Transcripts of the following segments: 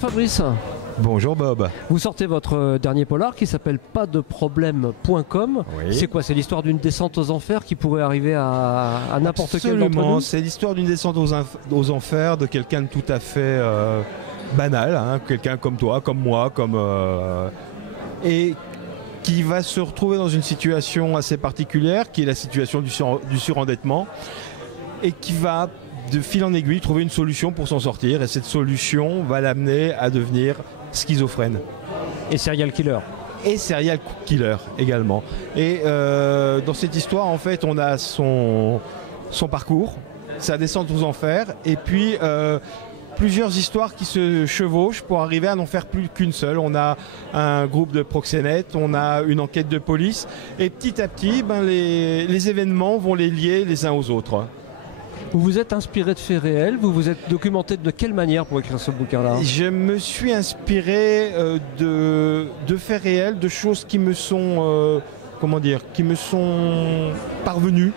Bonjour Fabrice. Bonjour Bob. Vous sortez votre dernier polar qui s'appelle pasdeproblème.com. Oui. C'est quoi? C'est l'histoire d'une descente aux enfers qui pourrait arriver à n'importe quel d'entre Absolument, nous? c'est l'histoire d'une descente aux enfers de quelqu'un de tout à fait banal, hein, quelqu'un comme toi, comme moi, et qui va se retrouver dans une situation assez particulière, qui est la situation du surendettement, et qui va, de fil en aiguille, trouver une solution pour s'en sortir, et cette solution va l'amener à devenir schizophrène. Et serial killer. Et serial killer également. Et dans cette histoire, en fait, on a son parcours, sa descente aux enfers, et puis plusieurs histoires qui se chevauchent pour arriver à n'en faire plus qu'une seule. On a un groupe de proxénètes, on a une enquête de police, et petit à petit, les événements vont les lier les uns aux autres. Vous vous êtes inspiré de faits réels, vous vous êtes documenté de quelle manière pour écrire ce bouquin-là? Je me suis inspiré de faits réels, de choses qui me sont, qui me sont parvenues.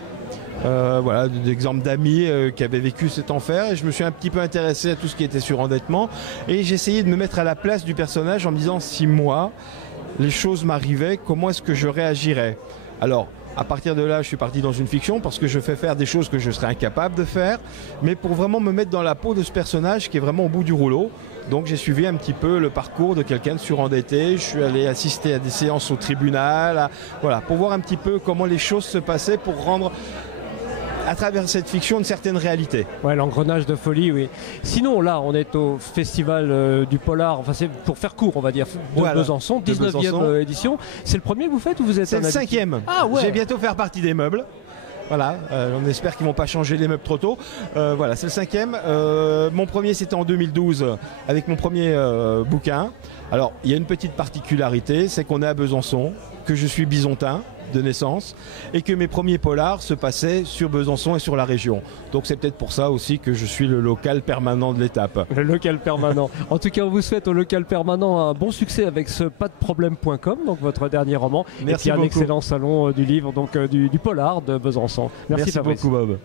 Voilà, d'exemples d'amis qui avaient vécu cet enfer, et je me suis un petit peu intéressé à tout ce qui était surendettement, et j'ai essayé de me mettre à la place du personnage en me disant, si moi, les choses m'arrivaient, comment est-ce que je réagirais? Alors, à partir de là, je suis parti dans une fiction parce que je fais faire des choses que je serais incapable de faire, mais pour vraiment me mettre dans la peau de ce personnage qui est vraiment au bout du rouleau. Donc j'ai suivi un petit peu le parcours de quelqu'un de surendetté. Je suis allé assister à des séances au tribunal, voilà, pour voir un petit peu comment les choses se passaient, pour rendre à travers cette fiction une certaine réalité. Ouais, l'engrenage de folie, oui. Sinon, là, on est au festival du polar, enfin c'est pour faire court, on va dire, de Besançon, 19e édition. C'est le premier que vous faites ou vous êtes C'est le 5e. Ah ouais. Je vais bientôt faire partie des meubles. Voilà, on espère qu'ils ne vont pas changer les meubles trop tôt. Voilà, c'est le 5e. Mon premier, c'était en 2012 avec mon premier bouquin. Alors, il y a une petite particularité, c'est qu'on est à Besançon, que je suis bisontin de naissance, et que mes premiers polars se passaient sur Besançon et sur la région. Donc c'est peut-être pour ça aussi que je suis le local permanent de l'étape. Le local permanent. En tout cas, on vous souhaite au local permanent un bon succès avec ce pasdeproblème.com, donc votre dernier roman. Merci et puis beaucoup. un excellent salon du livre, donc du polar de Besançon. Merci Fabrice. beaucoup Bob.